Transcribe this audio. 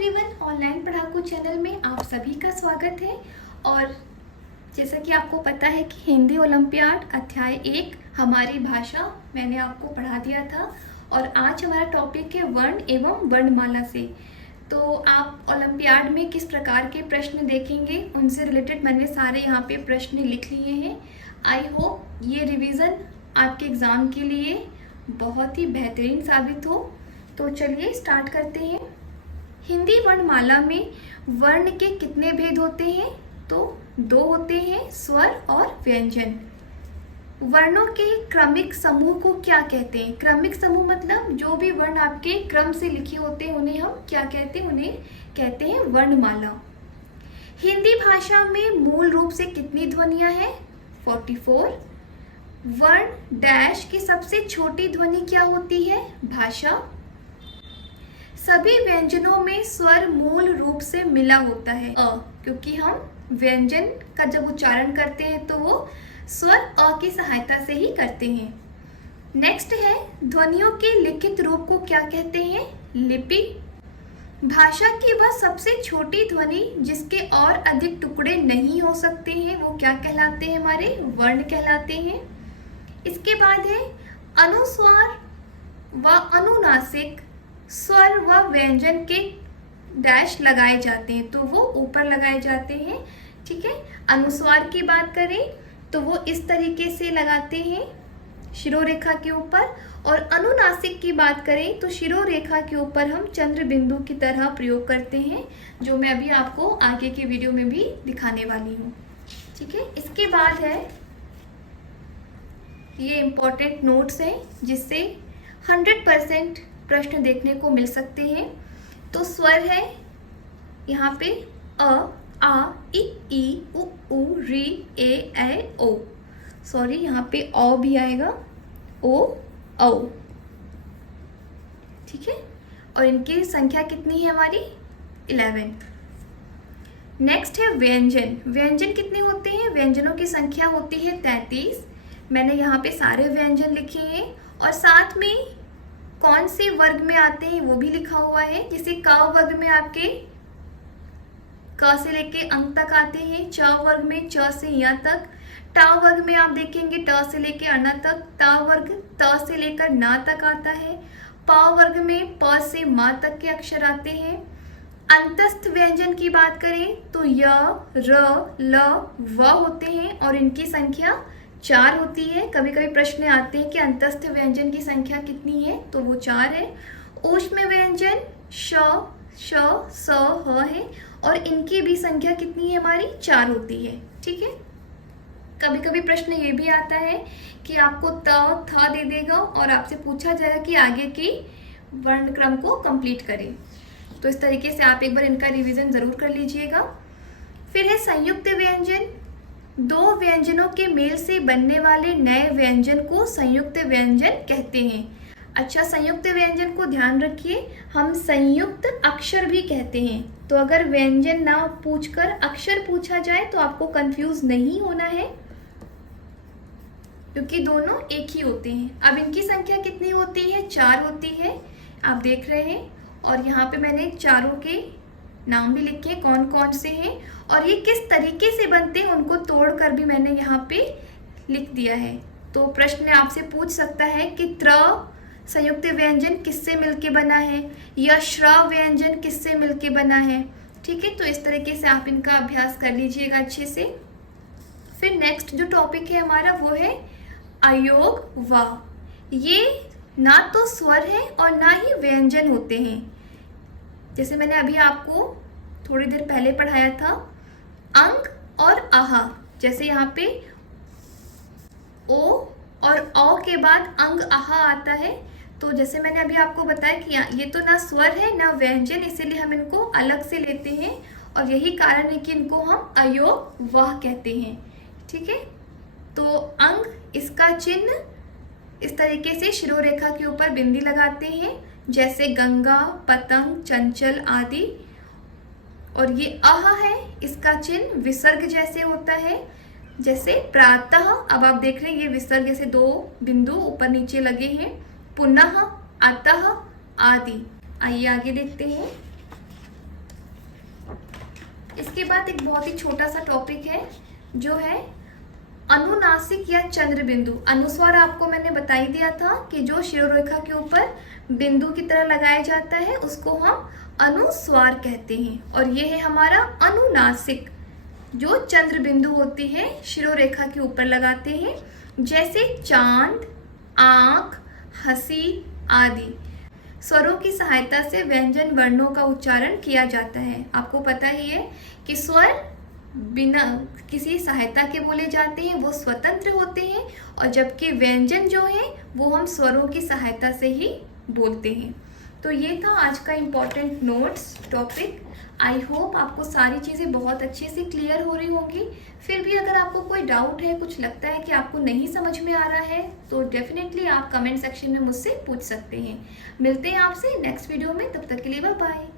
Everyone, online पढ़ाकू channel में आप सभी का स्वागत है। और जैसा कि आपको पता है कि हिंदी ओलंपियाड अध्याय 1 हमारी भाषा मैंने आपको पढ़ा दिया था और आज हमारा टॉपिक है वर्ण एवं वर्णमाला से। तो आप ओलंपियाड में किस प्रकार के प्रश्न देखेंगे उनसे रिलेटेड मैंने सारे यहाँ पे प्रश्न लिख लिए हैं। आई होप ये रिवीजन आपके एग्ज़ाम के लिए बहुत ही बेहतरीन साबित हो। तो चलिए स्टार्ट करते हैं। हिंदी वर्णमाला में वर्ण के कितने भेद होते हैं? तो 2 होते हैं, स्वर और व्यंजन। वर्णों के क्रमिक समूह को क्या कहते हैं? क्रमिक समूह मतलब जो भी वर्ण आपके क्रम से लिखे होते हैं उन्हें हम क्या कहते हैं? उन्हें कहते हैं वर्णमाला। हिंदी भाषा में मूल रूप से कितनी ध्वनियां हैं? 44। वर्ण डैश की सबसे छोटी ध्वनि क्या होती है? भाषा। सभी व्यंजनों में स्वर मूल रूप से मिला होता है अ, क्योंकि हम व्यंजन का जब उच्चारण करते हैं तो वो स्वर अ की सहायता से ही करते हैं। नेक्स्ट है, ध्वनियों के लिखित रूप को क्या कहते हैं? लिपि। भाषा की वह सबसे छोटी ध्वनि जिसके और अधिक टुकड़े नहीं हो सकते हैं वो क्या कहलाते हैं? हमारे वर्ण कहलाते हैं। इसके बाद है, अनुस्वार व अनुनासिक स्वर व व्यंजन के डैश लगाए जाते हैं तो वो ऊपर लगाए जाते हैं। ठीक है, अनुस्वार की बात करें तो वो इस तरीके से लगाते हैं शिरोरेखा के ऊपर, और अनुनासिक की बात करें तो शिरोरेखा के ऊपर हम चंद्र बिंदु की तरह प्रयोग करते हैं, जो मैं अभी आपको आगे के वीडियो में भी दिखाने वाली हूँ। ठीक है, इसके बाद है ये इम्पोर्टेंट नोट्स हैं जिससे 100% प्रश्न देखने को मिल सकते हैं। तो स्वर है यहाँ पे अ, आ, ई, उ, री, ए, ओ। सॉरी, यहाँ पे औ भी आएगा, ओ, औ। ठीक है, और इनकी संख्या कितनी है हमारी? 11। नेक्स्ट है व्यंजन। व्यंजन कितने होते हैं? व्यंजनों की संख्या होती है 33। मैंने यहाँ पे सारे व्यंजन लिखे हैं और साथ में कौन से वर्ग में आते हैं वो भी लिखा हुआ है। जैसे क वर्ग में आपके क से लेके अंक तक आते हैं, च वर्ग में च से य तक, ट वर्ग में आप देखेंगे ट से लेके अण तक, त वर्ग त से लेकर न तक आता है, प वर्ग में प से म तक के अक्षर आते हैं। अंतस्थ व्यंजन की बात करें तो य, र, ल, व होते हैं और इनकी संख्या 4 होती है। कभी कभी प्रश्न आते हैं कि अंतस्थ व्यंजन की संख्या कितनी है, तो वो 4 है। ऊष्म व्यंजन श, श, स, ह है और इनकी भी संख्या कितनी है? हमारी 4 होती है। ठीक है, कभी कभी प्रश्न ये भी आता है कि आपको त, थ दे देगा और आपसे पूछा जाएगा कि आगे की वर्ण क्रम को कंप्लीट करें। तो इस तरीके से आप एक बार इनका रिवीजन जरूर कर लीजिएगा। फिर है संयुक्त व्यंजन। 2 व्यंजनों के मेल से बनने वाले नए व्यंजन को संयुक्त व्यंजन कहते हैं। अच्छा, संयुक्त व्यंजन को ध्यान रखिए, हम संयुक्त अक्षर भी कहते हैं। तो अगर व्यंजन ना पूछकर अक्षर पूछा जाए तो आपको कंफ्यूज नहीं होना है, क्योंकि दोनों एक ही होते हैं। अब इनकी संख्या कितनी होती है? 4 होती है, आप देख रहे हैं। और यहाँ पे मैंने चारों के नाम भी लिखे कौन कौन से हैं और ये किस तरीके से बनते हैं उनको तोड़कर भी मैंने यहाँ पे लिख दिया है। तो प्रश्न आपसे पूछ सकता है कि त्र संयुक्त व्यंजन किससे मिलके बना है या श्र व्यंजन किससे मिलके बना है। ठीक है, तो इस तरीके से आप इनका अभ्यास कर लीजिएगा अच्छे से। फिर नेक्स्ट जो टॉपिक है हमारा वो है अयोग व। ये ना तो स्वर है और ना ही व्यंजन होते हैं। जैसे मैंने अभी आपको थोड़ी देर पहले पढ़ाया था, अंग और अह। जैसे यहाँ पे ओ और औ के बाद अंग अह आता है, तो जैसे मैंने अभी आपको बताया कि ये तो ना स्वर है ना व्यंजन, इसीलिए हम इनको अलग से लेते हैं और यही कारण है कि इनको हम अयोग वह कहते हैं। ठीक है, तो अंग, इसका चिन्ह इस तरीके से शिरोरेखा के ऊपर बिंदी लगाते हैं, जैसे गंगा, पतंग, चंचल आदि। और ये अह है, इसका चिन्ह विसर्ग जैसे होता है, जैसे प्रातः। अब आप देख रहे हैं ये विसर्ग जैसे 2 बिंदु ऊपर नीचे लगे हैं। पुनः, अतः आदि। आइए आगे देखते हैं। इसके बाद एक बहुत ही छोटा सा टॉपिक है जो है अनुनासिक या चंद्र बिंदु। अनुस्वार आपको मैंने बता ही दिया था कि जो शिरोरेखा के ऊपर बिंदु की तरह लगाया जाता है उसको हम अनुस्वार कहते हैं। और ये है हमारा अनुनासिक, जो चंद्र बिंदु होती है शिरोरेखा के ऊपर लगाते हैं, जैसे चांद, आँख, हंसी आदि। स्वरों की सहायता से व्यंजन वर्णों का उच्चारण किया जाता है। आपको पता ही है कि स्वर बिना किसी सहायता के बोले जाते हैं, वो स्वतंत्र होते हैं, और जबकि व्यंजन जो है वो हम स्वरों की सहायता से ही बोलते हैं। तो ये था आज का important notes topic. I hope आपको सारी चीज़ें बहुत अच्छे से क्लियर हो रही होंगी। फिर भी अगर आपको कोई डाउट है, कुछ लगता है कि आपको नहीं समझ में आ रहा है, तो डेफिनेटली आप कमेंट सेक्शन में मुझसे पूछ सकते हैं। मिलते हैं आपसे नेक्स्ट वीडियो में, तब तक के लिए बाय बाय।